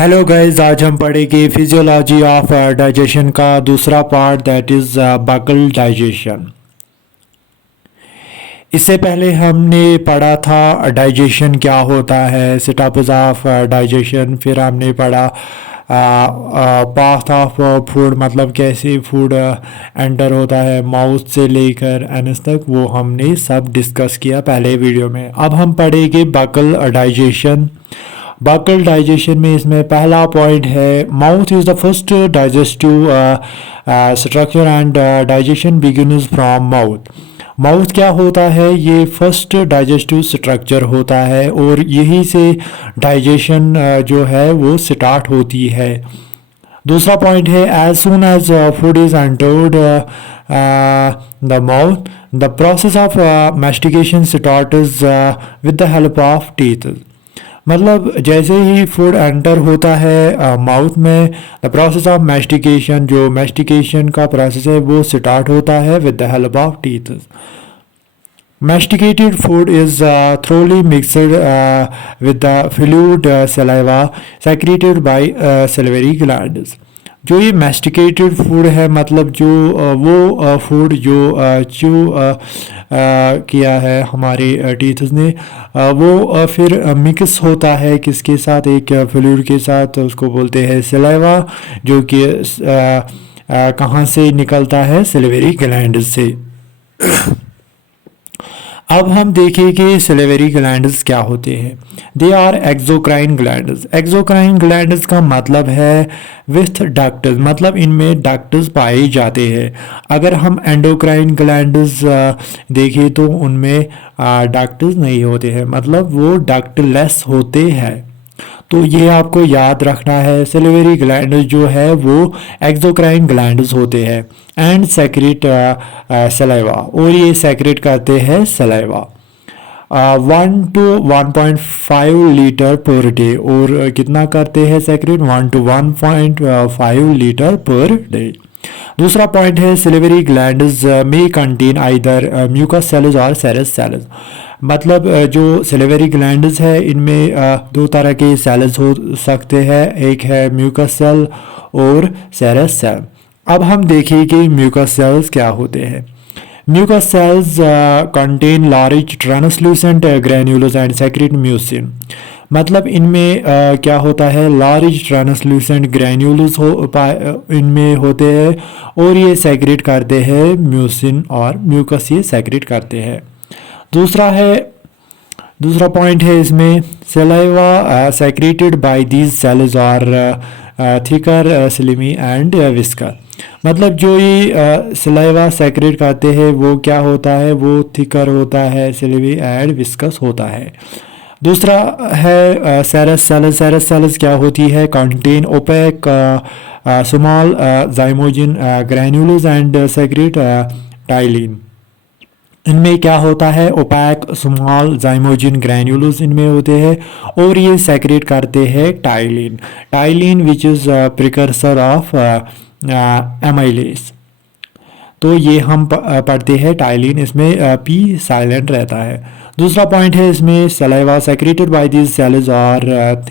Hello guys, आज हम पढ़ेंगे फिजियोलॉजी ऑफ डाइजेशन का दूसरा part, that is buccal digestion. इससे पहले हमने पढ़ा था डाइजेशन क्या होता है, स्टेप्स ऑफ डाइजेशन। फिर हमने पढ़ा पाथ ऑफ फूड, मतलब कैसे फूड एंटर होता है माउथ से लेकर एनस तक, वो हमने सब डिस्कस किया पहले वीडियो में। अब हम पढ़ेंगे बकल डाइजेशन। बकल डाइजेशन में इसमें पहला पॉइंट है, mouth is the first digestive structure and digestion begins from mouth. Mouth क्या होता है? ये फर्स्ट डाइजेस्टिव स्ट्रक्चर होता है और यहीं से डाइजेशन जो है वो स्टार्ट होती है। दूसरा पॉइंट है, as soon as food is entered the mouth the process of mastication starts with the help of teeth. मतलब जैसे ही फूड एंटर होता है माउथ में, द प्रोसेस ऑफ मैस्टिकेशन, जो मैस्टिकेशन का प्रोसेस है वो स्टार्ट होता है with the help of teeth. Masticated food is thoroughly mixed with the fluid saliva secreted by salivary glands। जो ये मैस्टिकेटेड फूड है, मतलब जो वो फूड जो च्यू किया है हमारे टीथ्स ने, वो फिर मिक्स होता है किसके साथ? एक फ्लूइड के साथ, उसको बोलते हैं सलाइवा, जो कि कहाँ से निकलता है? सलिवरी ग्लैंड से। अब हम देखेंगे सलिवरी ग्लैंड्स क्या होते हैं। They are exocrine glands. Exocrine glands का मतलब है विथ डक्ट्स, मतलब इनमें डक्ट्स पाए जाते हैं। अगर हम एंडोक्राइन ग्लैंड्स देखें तो उनमें डक्ट्स नहीं होते हैं, मतलब वो डक्टलेस होते हैं। तो ये आपको याद रखना है, सलिवरी ग्लैंड्स जो है वो एक्सोक्राइन ग्लैंड्स होते हैं एंड सेक्रेट सलाइवा, और ये सेक्रेट करते हैं saliva 1 to 1.5 litre per day. और कितना करते हैं secrete? 1 to 1.5 litre per day. दूसरा पॉइंट है, सिलिवरी ग्लैंड्स में कंटेन आइदर म्यूकस सेल्स और सेरस सेल्स। मतलब जो सिलिवरी ग्लैंड्स है इनमें दो तरह के सेल्स हो सकते हैं, एक है म्यूकस सेल और सेरस सेल। अब हम देखेंगे म्यूकस सेल्स क्या होते हैं। Mucous cells contain large translucent granules and secrete mucin. मतलब इनमें क्या होता है? लार्ज ट्रांसल्यूसेंट ग्रैन्युलस इनमें होते हैं और ये सेक्रेट करते हैं म्यूसिन, और म्यूकस ये सेक्रेट करते हैं। दूसरा पॉइंट है इसमें, saliva secreted by these cells are thicker slimy and viscous. मतलब जो ये सलाइवा सेक्रेट करते हैं वो क्या होता है? वो थिकर होता है, स्लिमी एंड विस्कस होता है। दूसरा है सेरस सेल्स। सेरस सेल्स क्या होती है? Contain opaque small zymogen granules and secrete ptyalin. इनमें क्या होता है? ओपैक स्मॉल जाइमोजिन ग्रैन्युलस इनमें होते हैं और ये सेक्रेट करते हैं ptyalin. Ptyalin which is precursor of amylase. तो ये हम पढ़ते हैं टाइलिन, इसमें पी साइलेंट रहता है। दूसरा पॉइंट है इसमें, saliva secreted by this cells are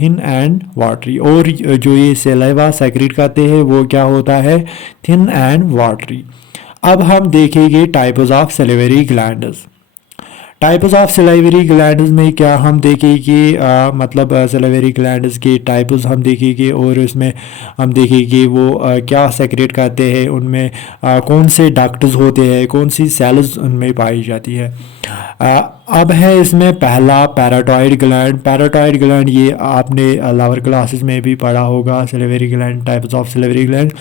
thin and watery. और जो ये सलाइवा सेक्रेट करते हैं वो क्या होता है? Thin and watery. अब हम देखेंगे types of salivary glands. Types of salivary glands में क्या हम देखेंगे? मतलब सलिवरी ग्लैंड्स के टाइप्स हम देखेंगे और इसमें हम देखेंगे वो क्या सेक्रेट करते हैं, उनमें कौन से डक्ट्स होते हैं, कौन सी सेल्स उनमें पाई जाती है। अब है इसमें पहला पैराटॉइड ग्लैंड। पैराटॉइड ग्लैंड ये आपने लोअर क्लासेस में भी पढ़ा होगा, salivary gland, types of salivary gland.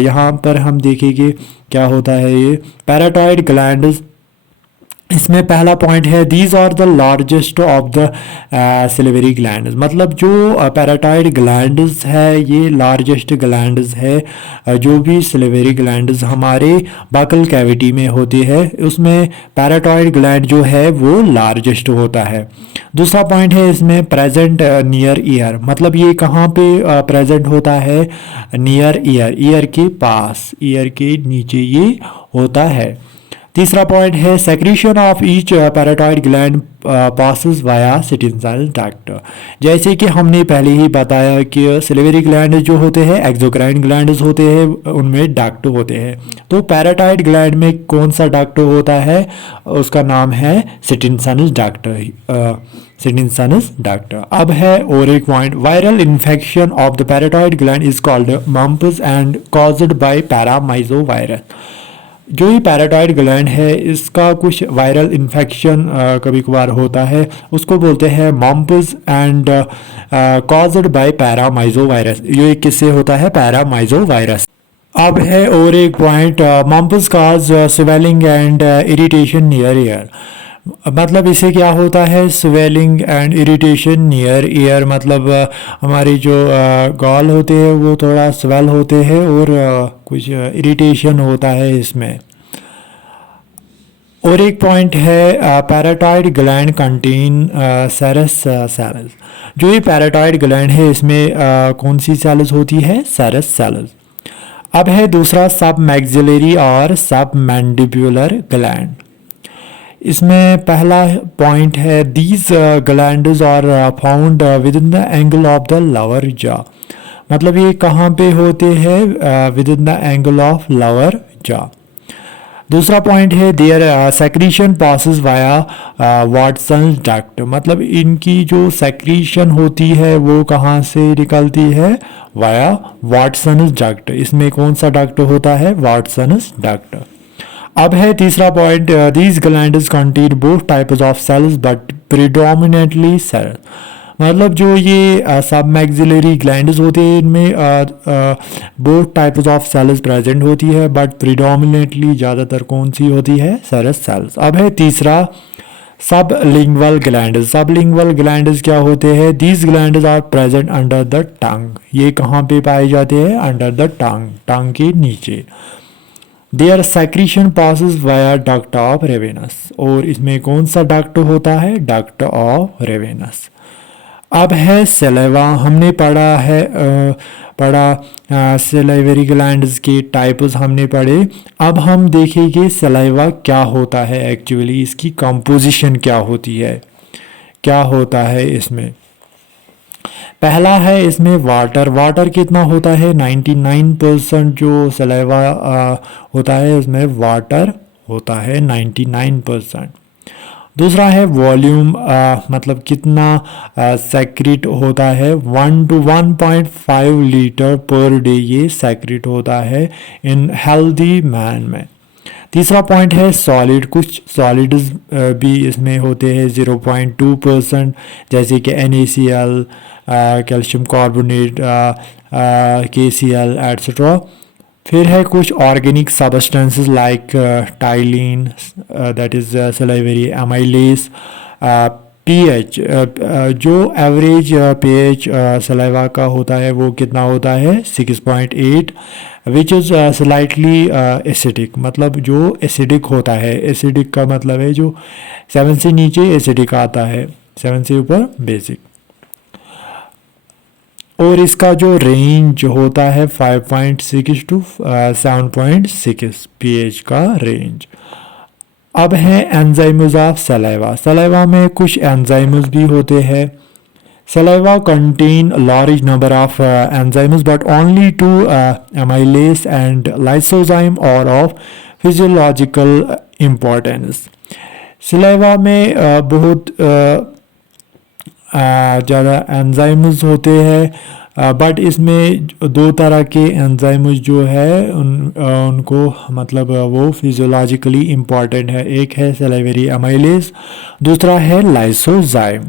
यहाँ पर हम देखेंगे क्या होता है ये पैराटॉइड ग्लैंड्स। इसमें पहला पॉइंट है, these are the largest of the salivary glands. मतलब जो पैराटॉइड ग्लैंड्स है ये लार्जेस्ट ग्लैंड्स है। जो भी सलिवरी ग्लैंड्स हमारे बकल कैविटी में होती है उसमें पैराटॉइड ग्लैंड जो है वो लार्जेस्ट होता है। दूसरा पॉइंट है इसमें प्रेजेंट नियर ईयर। मतलब ये कहाँ पे प्रेजेंट होता है? नियर ईयर, ईयर के पास, ईयर के नीचे ये होता है। तीसरा पॉइंट है secretion of each parotid gland passes via Stensen's duct. जैसे कि हमने पहले ही बताया कि सिलिवरी ग्लैंड जो होते हैं एक्सोक्राइन ग्लैंड्स होते हैं, उनमें डक्ट होते हैं। तो पैराटाइड ग्लैंड में कौन सा डक्ट होता है, उसका नाम है सिटिनसाइल डक्ट। सिटिनसाइल डक्ट। अब है और एक point, viral infection of the parotid gland is called mumps and caused by paramyxovirus. जो ये पैराटाइड ग्लैंड है इसका कुछ वायरल इन्फेक्शन कभी कभार होता है, उसको बोलते हैं मम्प्स एंड कॉज्ड बाय पैरामाइजोवायरस। ये किससे होता है, पैरामाइजोवायरस। अब है और एक point, mumps cause swelling and irritation near year. मतलब इससे क्या होता है, swelling and irritation near year, मतलब हमारे जो गॉल होते हैं वो थोड़ा स्वेल होते हैं और कुछ इरिटेशन होता है इसमें। और एक पॉइंट है पैराटाइड ग्लैंड कंटेन सेरस सेल्स। जो ये पैराटाइड ग्लैंड है इसमें कौन सी सेल्स होती है, सेरस सेल्स। अब है दूसरा सब मैक्सिलरी और सब मैंडिबुलर ग्लैंड। इसमें पहला पॉइंट है these glands are found within the angle of the lower jaw. मतलब ये कहाँ पे होते हैं, within the angle of lower jaw. दूसरा पॉइंट है their secretion passes via Watson duct. मतलब इनकी जो सेक्रीशन होती है वो कहाँ से निकलती है, वाया वाटसन डक्ट। इसमें कौन सा डक्ट होता है, वाटसन डक्ट। अब है तीसरा point, these glands contain both types of cells but predominantly cell. मतलब जो ये सब मैक्सिलरी ग्लैंड्स होते हैं इनमें both types of cells present होती है, बट प्रिडोमिनेटली ज़्यादातर कौन सी होती है, सेरस सेल्स। अब है तीसरा सबलिंगुअल ग्लैंड्स। सबलिंगुअल ग्लैंड्स क्या होते हैं, these glands are present under the tongue. ये कहाँ पे पाए जाते हैं, अंडर द टंग, टंग के नीचे। Their secretion passes via duct of Rivinus. और इसमें कौन सा डक्ट होता है, डक्ट ऑफ रेवेनस। अब है सेलेवा। हमने पढ़ा सेलेवरी ग्लैंड्स के टाइप्स हमने पढ़े। अब हम देखेंगे सेलेवा क्या होता है, एक्चुअली इसकी कंपोजिशन क्या होती है, क्या होता है इसमें। पहला है इसमें वाटर। वाटर कितना होता है, 99% जो सलाइवा होता है उसमें वाटर होता है 99%। दूसरा है वॉल्यूम, मतलब कितना सेक्रेट होता है, 1 to 1.5 लीटर पर डे ये सेक्रेट होता है इन हेल्दी मैन में। तीसरा पॉइंट है सॉलिड। कुछ सॉलिड्स भी इसमें होते हैं 0.2%, जैसे कि NaCl, calcium carbonate, KCl etcetera. फिर है कुछ organic substances like ptyalin, that is salivary amylase. pH, जो एवरेज pH सलाइवा का होता है वो कितना होता है, 6.8, विच इज़ स्लाइटली एसिडिक। मतलब जो एसिडिक होता है, एसिडिक का मतलब है जो 7 से नीचे एसिडिक आता है, 7 से ऊपर बेसिक। और इसका जो रेंज होता है 5.6 to 7.6 pH का रेंज। अब है एंजाइम्स ऑफ सलाइवा। सलाइवा में कुछ एंजाइम्स भी होते हैं। Saliva contain large number of enzymes but only 2 amylase and lysozyme और ऑफ फिजियोलॉजिकल इम्पोर्टेंस। सलाइवा में बहुत ज़्यादा एंजाइम्स होते हैं, बट इसमें 2 तरह के एंजाइम्स जो है उनको मतलब वो फिजियोलॉजिकली इम्पॉर्टेंट है। एक है सलाइवरी एमाइलेज, दूसरा है लाइसोजाइम।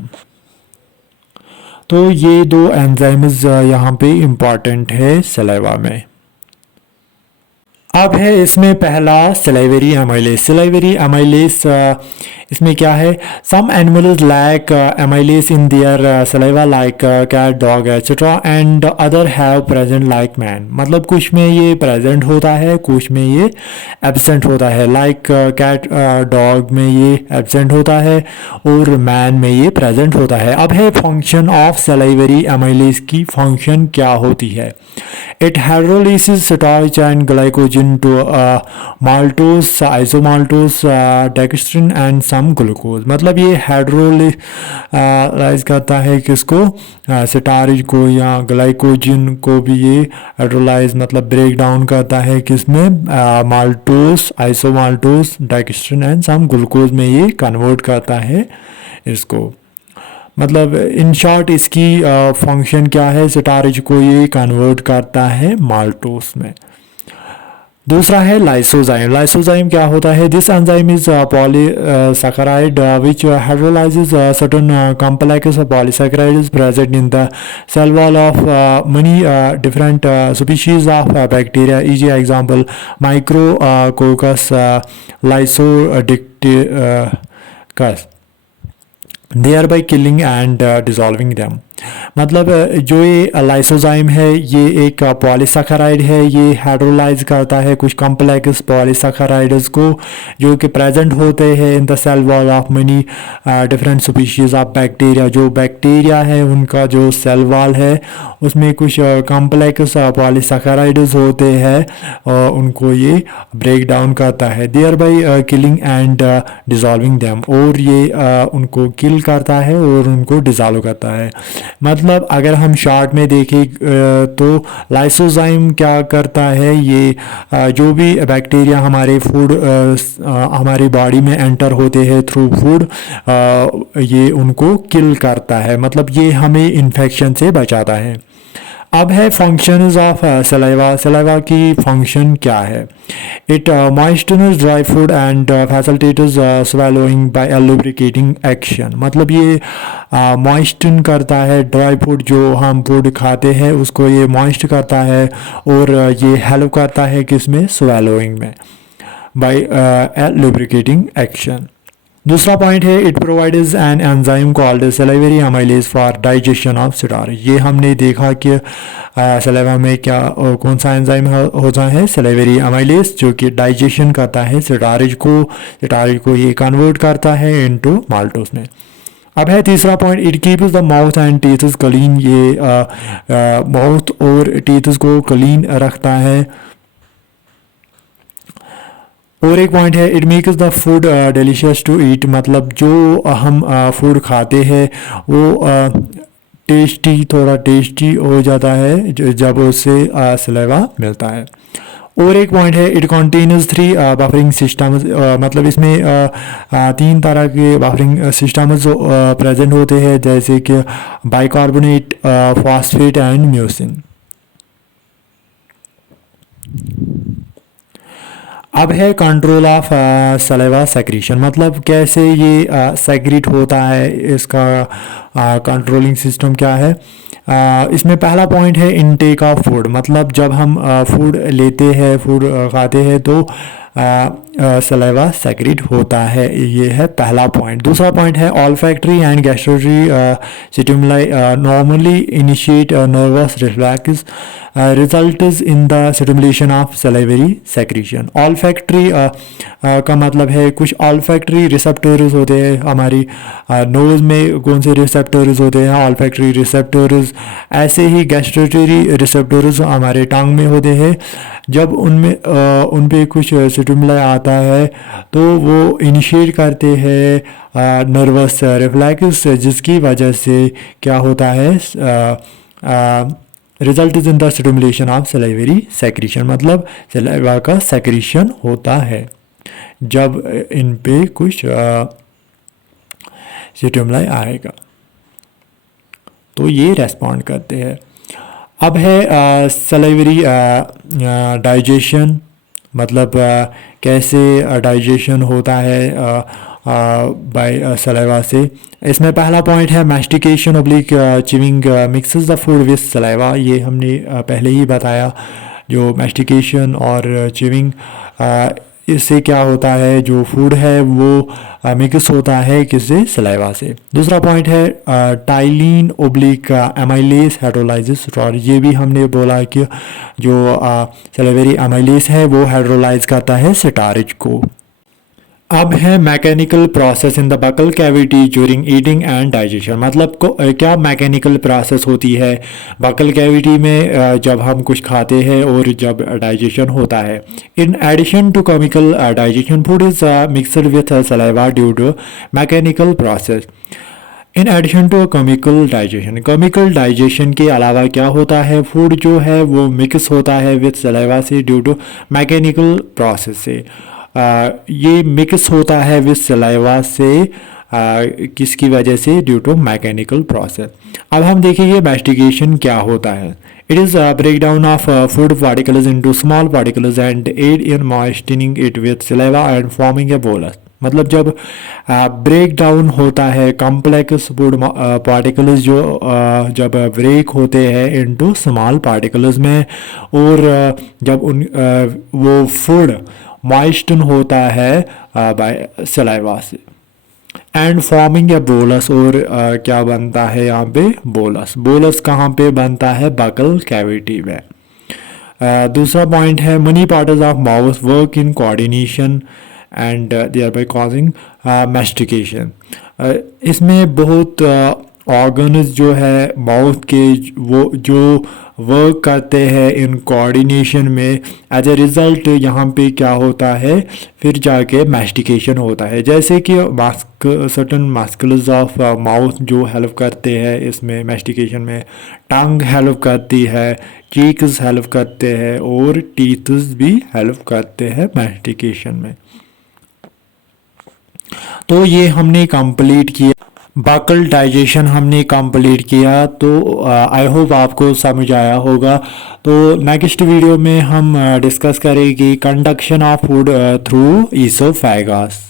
तो ये 2 एंजाइम्स यहाँ पे इम्पॉर्टेंट है सलाइवा में। अब है इसमें पहला सलाइवरी एमाइलेज। सलाइवरी एमाइलेज इसमें क्या है, some animals lack amylase in their saliva like cat, dog etcetera and other have present like man. मतलब कुछ में ये प्रेजेंट होता है, कुछ में ये एब्सेंट होता है। लाइक कैट, डॉग में ये एब्सेंट होता है और मैन में ये प्रेजेंट होता है। अब है फंक्शन ऑफ सलाइवरी एमाइलेज की फंक्शन क्या होती है। It hydrolysis starch and glycogen into maltose, isomaltose, dextrin and some glucose। मतलब ये हाइड्रोलाइज करता है किसको, स्टार्च को या ग्लाइकोजन को भी ये हाइड्रोलाइज मतलब ब्रेक डाउन करता है किसमें, maltose, isomaltose, dextrin and some glucose में ये कन्वर्ट करता है इसको। मतलब इन शॉर्ट इसकी फंक्शन क्या है, स्टार्च को ये कन्वर्ट करता है माल्टोस में। दूसरा है लाइसोजाइम। लाइसोजाइम क्या होता है, this enzyme is polysaccharide which hydrolyses certain complex polysaccharides present in the cell wall of many different species of bacteria, e.g. Example micrococcus, lysodeikticus, thereby killing and dissolving them। मतलब जो ये lysozyme है ये एक polysaccharide है, ये hydrolyse करता है कुछ कॉम्प्लेक्स पॉलीसैकेराइड्स को जो कि प्रेजेंट होते हैं in the cell wall of many different species of bacteria. जो बैक्टीरिया है उनका जो सेल वॉल है उसमें कुछ कॉम्प्लेक्स पॉलीसैकेराइड्स होते हैं और उनको ये ब्रेक डाउन करता है, thereby killing and dissolving them, और ये उनको किल करता है और उनको डिजॉल्व करता है। मतलब अगर हम शॉर्ट में देखें तो लाइसोजाइम क्या करता है, ये जो भी बैक्टीरिया हमारे फूड हमारी बॉडी में एंटर होते हैं थ्रू फूड, ये उनको किल करता है, मतलब ये हमें इन्फेक्शन से बचाता है। अब है फंक्शंस ऑफ सलाइवा। सलाइवा की फंक्शन क्या है, it moisturises dry food and facilitates swallowing by a lubricating action. मतलब ये मॉइस्चन करता है ड्राई फूड, जो हम फूड खाते हैं उसको ये मॉइस्ट करता है और ये हेल्प करता है किसमें, स्वेलोइंग में, बाय अ लुब्रिकेटिंग एक्शन। दूसरा पॉइंट है it provides an enzyme called salivary amylase for digestion of starch. ये हमने देखा कि सलाइवा में क्या कौन सा एंजाइम होता है, सलाइवरी अमाइलेज, जो कि डाइजेशन करता है स्टार्च को ये कन्वर्ट करता है इनटू माल्टोस में। अब है तीसरा point, it keeps the mouth and teeths clean. ये माउथ और टीथ्स को क्लीन रखता है। और एक पॉइंट है it makes the food delicious to eat. मतलब जो हम फूड खाते हैं वो थोड़ा टेस्टी हो जाता है जब उससे सलाइवा मिलता है। और एक पॉइंट है इट कंटेन्स 3 बफरिंग सिस्टम्स। मतलब इसमें 3 तरह के बफरिंग सिस्टम्स प्रेजेंट होते हैं, जैसे कि बाइकार्बोनेट, फॉस्फेट एंड म्यूसिन। अब है कंट्रोल ऑफ सलाइवा सेक्रीशन। मतलब कैसे ये सेक्रीट होता है, इसका कंट्रोलिंग सिस्टम क्या है। इसमें पहला पॉइंट है इनटेक ऑफ फूड। मतलब जब हम फूड लेते हैं, फूड खाते हैं तो सलाइवा सेक्रेट होता है, ये है पहला पॉइंट। दूसरा पॉइंट है olfactory and gustatory stimuli normally initiate nervous reflex results in the stimulation of salivary secretion. Olfactory का मतलब है कुछ ऑल्फैक्टरी रिसेप्टर्स होते हैं हमारी नोज़ में, कौन से रिसेप्टर्स होते हैं, ऑल्फैक्टरी रिसेप्टर्स। ऐसे ही गैस्ट्रेटरी रिसेप्टर्स हमारे टंग में होते हैं। जब उन पे कुछ स्टिमुलाई आता है तो वो इनिशिएट करते हैं नर्वस रिफ्लेक्स, जिसकी वजह से क्या होता है, result is in the stimulation of salivary secretion. मतलब सलाइवा का सेक्रीशन होता है जब इन पे कुछ स्टिमुलाई आएगा तो ये रेस्पॉन्ड करते हैं। अब है सलाइवरी डाइजेशन। मतलब कैसे डाइजेशन होता है बाय सलाइवा से। इसमें पहला पॉइंट है mastication oblique chewing mixes the food with saliva. ये हमने पहले ही बताया, जो मैस्टिकेशन और चिविंग, इससे क्या होता है, जो फूड है वो मिक्स होता है किससे, सलाइवा से। दूसरा पॉइंट है टाइलिन ओब्लिक एमाइलेज हाइड्रोलाइजिस स्टार्च। ये भी हमने बोला कि जो सलाइवरी एमाइलेज है वो हाइड्रोलाइज करता है स्टार्च को। अब है mechanical process in the buccal cavity during eating and digestion. मतलब क्या मैकेनिकल प्रोसेस होती है बकल कैविटी में जब हम कुछ खाते हैं और जब डाइजेशन होता है। In addition to chemical digestion food is mixed with saliva due to mechanical process. In addition to chemical digestion के अलावा क्या होता है, फूड जो है वो मिक्स होता है विथ सलाइवा से ड्यू टू मैकेनिकल प्रोसेस से। ये मिक्स होता है विथ सलाइवा से किसकी वजह से, ड्यू टू मैकेनिकल प्रोसेस। अब हम देखेंगे मैस्टिकेशन क्या होता है। It is break down of food particles into small particles and aid in moistening it with saliva and forming a bolus. मतलब जब ब्रेक डाउन होता है कॉम्प्लेक्स फूड पार्टिकल्स जो जब ब्रेक होते हैं इनटू स्मॉल पार्टिकल्स में, और जब वो फूड मॉइस्टन होता है बाय सलाइवा से एंड फॉर्मिंग ए बोलस, और क्या बनता है यहाँ पे, बोलस कहाँ पे बनता है, बकल कैविटी में। दूसरा पॉइंट है money parts of mouth work in coordination and thereby causing mastication। इसमें बहुत ऑर्गन्स जो है माउथ के वो जो वर्क करते हैं इन कोऑर्डिनेशन में, एज ए रिज़ल्ट यहाँ पे क्या होता है, फिर जाके मैस्टिकेशन होता है। जैसे कि सर्टन मस्कल्स ऑफ माउथ जो हेल्प करते हैं इसमें मैस्टिकेशन में, टंग हेल्प करती है, चीक्स हेल्प करते हैं और टीथ्स भी हेल्प करते हैं मैस्टिकेशन में। तो ये हमने कंप्लीट किया, बकल डाइजेशन हमने कंप्लीट किया। तो आई होप आपको समझ आया होगा। तो नेक्स्ट वीडियो में हम डिस्कस करेंगे conduction of food through oesophagus.